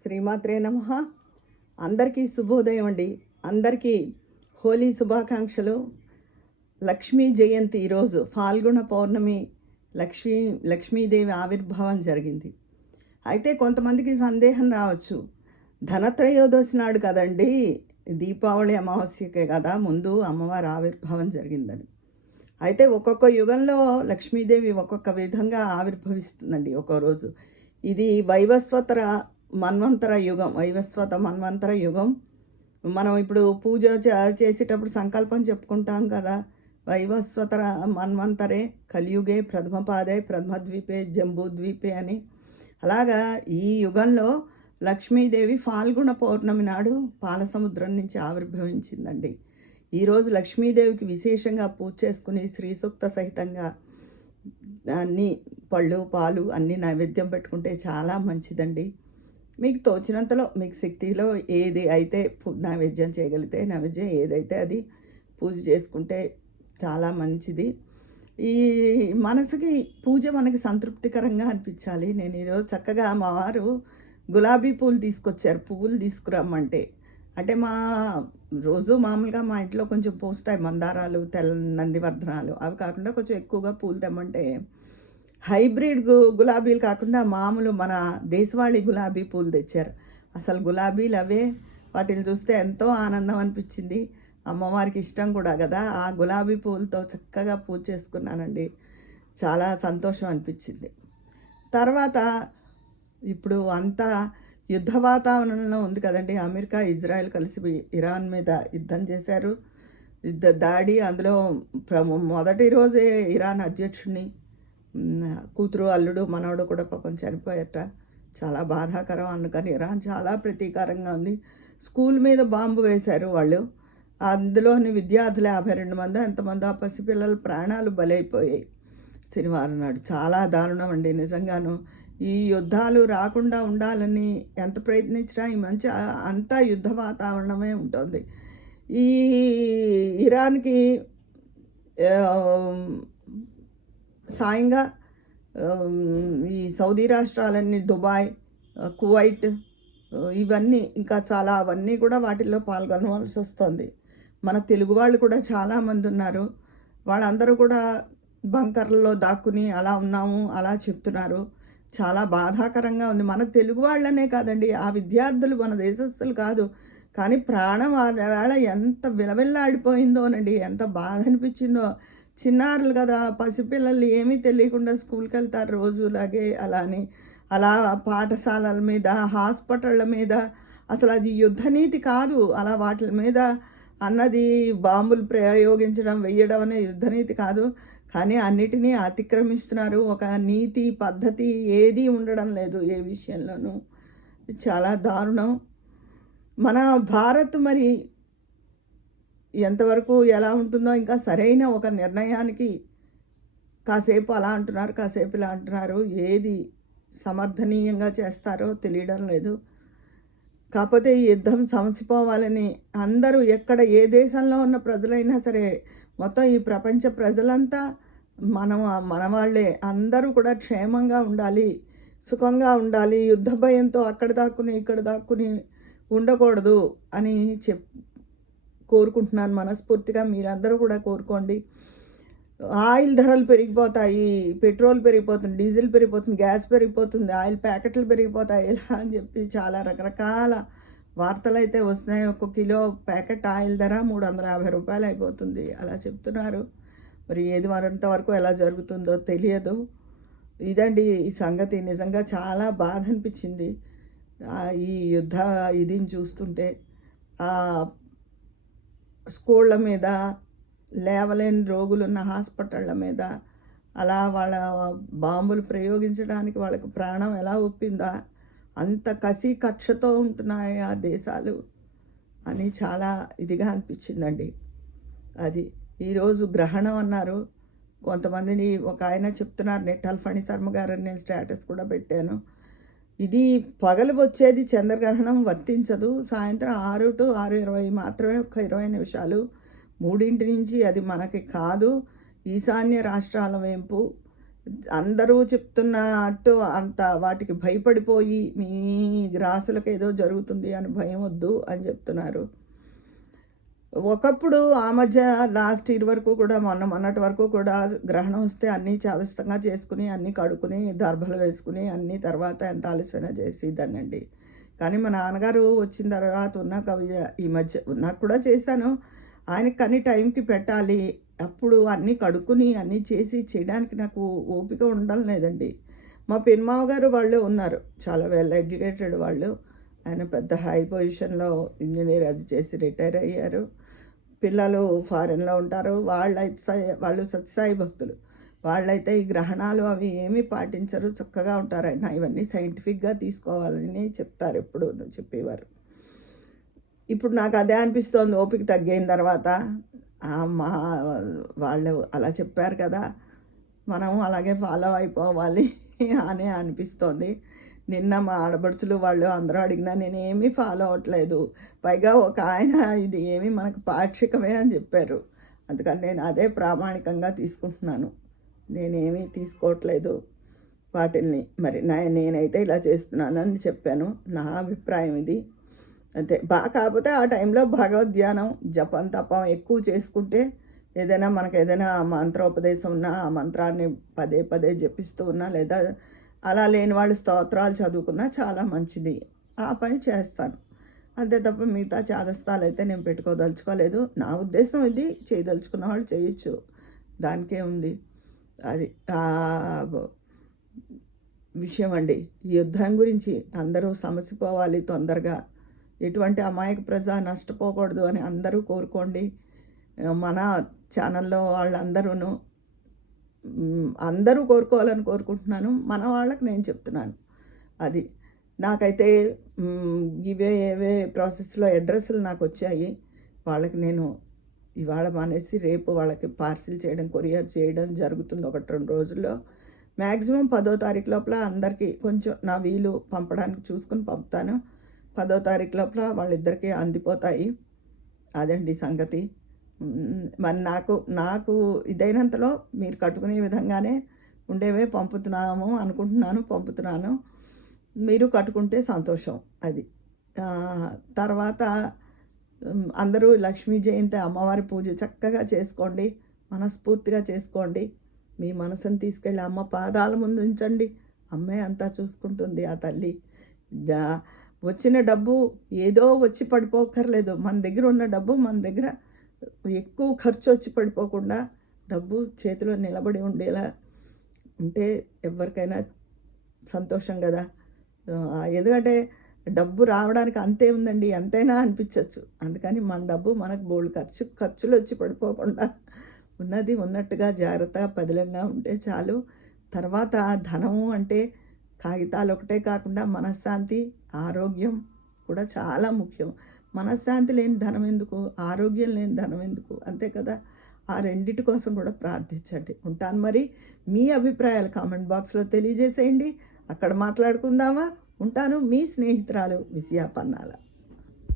శ్రీమాత్రే నమః. అందరికీ శుభోదయం అండి. అందరికీ హోలీ శుభాకాంక్షలు. లక్ష్మీ జయంతి ఈరోజు ఫాల్గుణ పౌర్ణమి. లక్ష్మీదేవి ఆవిర్భావం జరిగింది. అయితే కొంతమందికి సందేహం రావచ్చు, ధనత్రయోదశి నాడు కదండి, దీపావళి అమావాస్యకే కదా ముందు అమ్మవారి ఆవిర్భావం జరిగిందని. అయితే ఒక్కొక్క యుగంలో లక్ష్మీదేవి ఒక్కొక్క విధంగా ఆవిర్భవిస్తుందండి. ఒక్కో రోజు ఇది వైవస్వత మన్వంతర యుగం. మనం ఇప్పుడు పూజ చేసేటప్పుడు సంకల్పం చెప్పుకుంటాం కదా, వైవస్వతర మన్వంతరే కలియుగే ప్రథమపాదే ప్రథమద్వీపే జంబూద్వీపే అని. అలాగా ఈ యుగంలో లక్ష్మీదేవి ఫాల్గుణ పౌర్ణమి నాడు పాలసముద్రం నుంచి ఆవిర్భవించిందండి. ఈరోజు లక్ష్మీదేవికి విశేషంగా పూజ చేసుకుని శ్రీ సూక్త సహితంగా అన్నీ పళ్ళు పాలు అన్నీ నైవేద్యం పెట్టుకుంటే చాలా మంచిదండి. మీకు తోచినంతలో, మీకు శక్తిలో ఏది అయితే నైవేద్యం చేయగలిగితే నైవేద్యం, ఏదైతే అది పూజ చేసుకుంటే చాలా మంచిది. ఈ మనసుకి పూజ మనకి సంతృప్తికరంగా అనిపించాలి. నేను ఈరోజు చక్కగా మా వారు గులాబీ పూలు తీసుకొచ్చారు. పువ్వులు తీసుకురమ్మంటే, అంటే రోజు మామూలుగా మా ఇంట్లో కొంచెం పూస్తాయి మందారాలు, నందివర్ధనాలు. అవి కాకుండా కొంచెం ఎక్కువగా పూలు తెమ్మంటే హైబ్రిడ్ గులాబీలు కాకుండా మామూలు మన దేశవాళీ గులాబీ పూలు తెచ్చారు. అసలు గులాబీలు అవే. వాటిని చూస్తే ఎంతో ఆనందం అనిపించింది. అమ్మవారికి ఇష్టం కూడా కదా. ఆ గులాబీ పూలతో చక్కగా పూజ చేసుకున్నానండి. చాలా సంతోషం అనిపించింది. తర్వాత ఇప్పుడు అంతా యుద్ధ వాతావరణంలో ఉంది కదండి. అమెరికా ఇజ్రాయెల్ కలిసి ఇరాన్ మీద యుద్ధం చేశారు. దాడి అందులో మొదటి రోజే ఇరాన్ అధ్యక్షుడిని కూతురు, అల్లుడు, మనవడు కూడా పాపం చనిపోయారట. చాలా బాధాకరం. అందుకని ఇరాన్ చాలా ప్రతీకారంగా ఉంది. స్కూల్ మీద బాంబు వేశారు వాళ్ళు. అందులోని విద్యార్థులు 52 మంది ఎంతమంది ఆ పసిపిల్లల ప్రాణాలు బలైపోయాయి శనివారం నాడు. చాలా దారుణం అండి నిజంగాను. ఈ యుద్ధాలు రాకుండా ఉండాలని ఎంత ప్రయత్నించినా ఈ మంచి అంతా యుద్ధ వాతావరణమే ఉంటుంది. ఈ ఇరాన్కి సాయంగా ఈ సౌదీ రాష్ట్రాలన్నీ, దుబాయ్, కువైట్, ఇవన్నీ ఇంకా చాలా, అవన్నీ కూడా వాటిల్లో పాల్గొనవలసి వస్తుంది. మన తెలుగు వాళ్ళు కూడా చాలామంది ఉన్నారు. వాళ్ళందరూ కూడా బంకర్లలో దాక్కుని అలా ఉన్నాము అలా చెప్తున్నారు. చాలా బాధాకరంగా ఉంది. మన తెలుగు వాళ్ళనే కాదండి, ఆ విద్యార్థులు మన దేశస్తులు కాదు, కానీ ప్రాణం వేళ ఎంత విలవిల్లాడిపోయిందోనండి. ఎంత బాధ అనిపించిందో. చిన్నారులు కదా, పసిపిల్లలు ఏమీ తెలియకుండా స్కూల్కి వెళ్తారు రోజులాగే. అలా పాఠశాలల మీద, హాస్పిటళ్ళ మీద, అసలు అది యుద్ధనీతి కాదు. అలా వాటి మీద అన్నది బాంబులు ప్రయోగించడం, వెయ్యడం అనే యుద్ధనీతి కాదు. కానీ అన్నిటినీ అతిక్రమిస్తున్నారు. ఒక నీతి పద్ధతి ఏదీ ఉండడం లేదు ఏ విషయంలోనూ. చాలా దారుణం. మన భారత్ మరి ఎంతవరకు ఎలా ఉంటుందో ఇంకా సరైన ఒక నిర్ణయానికి కాసేపు అలా అంటున్నారు, కాసేపు ఇలా అంటున్నారు. ఏది సమర్థనీయంగా చేస్తారో తెలియడం లేదు. కాకపోతే ఈ యుద్ధం సమసిపోవాలని అందరూ, ఎక్కడ ఏ దేశంలో ఉన్న ప్రజలైనా సరే, మొత్తం ఈ ప్రపంచ ప్రజలంతా మన వాళ్ళే, అందరూ కూడా క్షేమంగా ఉండాలి, సుఖంగా ఉండాలి. యుద్ధ భయంతో అక్కడ దాక్కుని ఇక్కడ దాక్కుని ఉండకూడదు అని కోరుకుంటున్నాను మనస్ఫూర్తిగా. మీరందరూ కూడా కోరుకోండి. ఆయిల్ ధరలు పెరిగిపోతాయి, పెట్రోల్ పెరిగిపోతుంది, డీజిల్ పెరిగిపోతుంది, గ్యాస్ పెరిగిపోతుంది, ఆయిల్ ప్యాకెట్లు పెరిగిపోతాయి, ఇలా అని చెప్పి చాలా రకరకాల వార్తలు అయితే వస్తున్నాయి. 1 కిలో ప్యాకెట్ ఆయిల్ ధర 350 రూపాయలు అయిపోతుంది అలా చెప్తున్నారు. మరి ఏది మరింతవరకు ఎలా జరుగుతుందో తెలియదు. ఇదండి ఈ సంగతి. నిజంగా చాలా బాధ అనిపించింది ఈ యుద్ధ ఇదిని చూస్తుంటే. స్కూళ్ళ మీద, లేవలేని రోగులున్న హాస్పిటళ్ళ మీద అలా వాళ్ళ బాంబులు ప్రయోగించడానికి వాళ్ళకి ప్రాణం ఎలా ఒప్పిందా, అంత కసి కక్షతో ఉంటున్నాయి ఆ దేశాలు అని చాలా ఇదిగా అనిపించిందండి. అది ఈరోజు గ్రహణం అన్నారు. కొంతమందిని ఒక ఆయన చెప్తున్నారు, నెట్టల్ ఫణిశర్మ గారని, నేను స్టేటస్ కూడా పెట్టాను. ఇది పగలు వచ్చేది చంద్రగ్రహణం వర్తించదు. సాయంత్రం 6 to 6:20 మాత్రమే, ఒక 20 నిమిషాలు. 3 నుంచి అది మనకి కాదు. ఈశాన్య రాష్ట్రాల వైపు అందరూ చెప్తున్నట్టు అంత వాటికి భయపడిపోయి మీ రాసులకు ఏదో జరుగుతుంది అని భయం వద్దు అని చెప్తున్నారు. ఒకప్పుడు ఆ మధ్య లాస్ట్ ఇయర్ వరకు కూడా మొన్నటి వరకు కూడా గ్రహణం వస్తే అన్నీ చాదస్తంగా చేసుకుని అన్నీ కడుక్కుని దర్భలు వేసుకుని అన్నీ తర్వాత ఎంత ఆలస్యమైనా చేసేదాన్నండి. కానీ మా నాన్నగారు వచ్చిన తర్వాత ఉన్నాక ఈ మధ్య ఉన్నాక కూడా చేశాను. ఆయనకి కానీ టైంకి పెట్టాలి, అప్పుడు అన్నీ కడుక్కుని అన్నీ చేసి చేయడానికి నాకు ఓపిక ఉండడం లేదండి. మా పెన్నమావ గారు వాళ్ళు ఉన్నారు, చాలా వెల్ ఎడ్యుకేటెడ్ వాళ్ళు. ఆయన పెద్ద హై పొజిషన్లో ఇంజనీర్ అది చేసి రిటైర్ అయ్యారు. పిల్లలు ఫారెన్లో ఉంటారు. వాళ్ళు సత్యసాయి భక్తులు. వాళ్ళైతే ఈ గ్రహణాలు అవి ఏమీ పాటించరు, చక్కగా ఉంటారు. ఆయన ఇవన్నీ సైంటిఫిక్గా తీసుకోవాలని చెప్తారు, ఎప్పుడు చెప్పేవారు. ఇప్పుడు నాకు అదే అనిపిస్తోంది ఓపిక తగ్గిన తర్వాత. మా వాళ్ళు అలా చెప్పారు కదా, మనం అలాగే ఫాలో అయిపోవాలి అని అనిపిస్తోంది. నిన్న మా ఆడపడుచులు వాళ్ళు అందరూ అడిగినా నేనేమీ ఫాలో అవ్వట్లేదు. పైగా ఒక ఆయన ఇది ఏమీ మనకు పాక్షికమే అని చెప్పారు. అందుకని నేను అదే ప్రామాణికంగా తీసుకుంటున్నాను. నేనేమీ తీసుకోవట్లేదు వాటిల్ని. మరి నేనైతే ఇలా చేస్తున్నాను అని చెప్పాను. నా అభిప్రాయం ఇది. అంతే. కాకపోతే ఆ టైంలో భగవద్ధ్యానం, జపం, తపం ఎక్కువ చేసుకుంటే ఏదైనా మనకు ఏదైనా మంత్రోపదేశం ఉన్నా ఆ మంత్రాన్ని పదే పదే జపిస్తూ ఉన్నా, లేదా అలా లేని వాళ్ళు స్తోత్రాలు చదువుకున్నా చాలా మంచిది. ఆ పని చేస్తాను. అంతే తప్ప మిగతా చాదస్తాలు అయితే నేను పెట్టుకోదలుచుకోలేదు. నా ఉద్దేశం ఇది, చేయదలుచుకున్న వాళ్ళు చేయొచ్చు, దానికే ఉంది. అది విషయం అండి. ఈ యుద్ధం గురించి అందరూ సమసిపోవాలి తొందరగా. ఎటువంటి అమాయక ప్రజ నష్టపోకూడదు అని అందరూ కోరుకోండి. మన ఛానల్లో అందరూ కోరుకోవాలని కోరుకుంటున్నాను. మన వాళ్ళకి నేను చెప్తున్నాను. అది నాకైతే ఏవే ప్రాసెస్లో అడ్రస్లు నాకు వచ్చాయి. వాళ్ళకి నేను ఇవాళ మానేసి రేపు వాళ్ళకి పార్సిల్ చేయడం, కొరియర్ చేయడం జరుగుతుంది 1-2 రోజుల్లో. మ్యాక్సిమం 10వ తారీఖు లోపల అందరికీ కొంచెం నా వీలు పంపడానికి చూసుకుని పంపుతాను. 10వ తారీఖు లోపల వాళ్ళిద్దరికీ అందిపోతాయి. అదండి సంగతి. మరి నాకు ఇదైనంతలో మీరు కట్టుకునే విధంగానే ఉండేవే పంపుతున్నాను. మీరు కట్టుకుంటే సంతోషం. అది తర్వాత అందరూ లక్ష్మీ జయంతి అమ్మవారి పూజ చక్కగా చేసుకోండి, మనస్ఫూర్తిగా చేసుకోండి. మీ మనసుని తీసుకెళ్ళి అమ్మ పాదాల ముందు ఉంచండి. అమ్మే అంతా చూసుకుంటుంది, ఆ తల్లి. వచ్చిన డబ్బు ఏదో వచ్చి పడిపోకర్లేదు. మన దగ్గర ఉన్న డబ్బు మన దగ్గర ఎక్కువ ఖర్చు వచ్చి పడిపోకుండా డబ్బు చేతిలో నిలబడి ఉండేలా ఉంటే ఎవరికైనా సంతోషం కదా. ఎందుకంటే డబ్బు రావడానికి అంతే ఉందండి, అంతైనా అనిపించవచ్చు. అందుకని మన డబ్బు మనకు బోల్డ్ ఖర్చులు వచ్చి పడిపోకుండా ఉన్నది ఉన్నట్టుగా జాగ్రత్తగా పదిలంగా ఉంటే చాలు. తర్వాత ధనము అంటే కాగితాలు ఒకటే కాకుండా మనశ్శాంతి, ఆరోగ్యం కూడా చాలా ముఖ్యం. మనశ్శాంతి లేని ధనం ఎందుకు, ఆరోగ్యం లేని ధనం ఎందుకు, అంతే కదా. ఆ రెండిటి కోసం కూడా ప్రార్థించండి. ఉంటాను మరి. మీ అభిప్రాయాలు కామెంట్ బాక్స్లో తెలియజేసేయండి, అక్కడ మాట్లాడుకుందామా. ఉంటాను. మీ స్నేహితురాలు విజయ పన్నాల.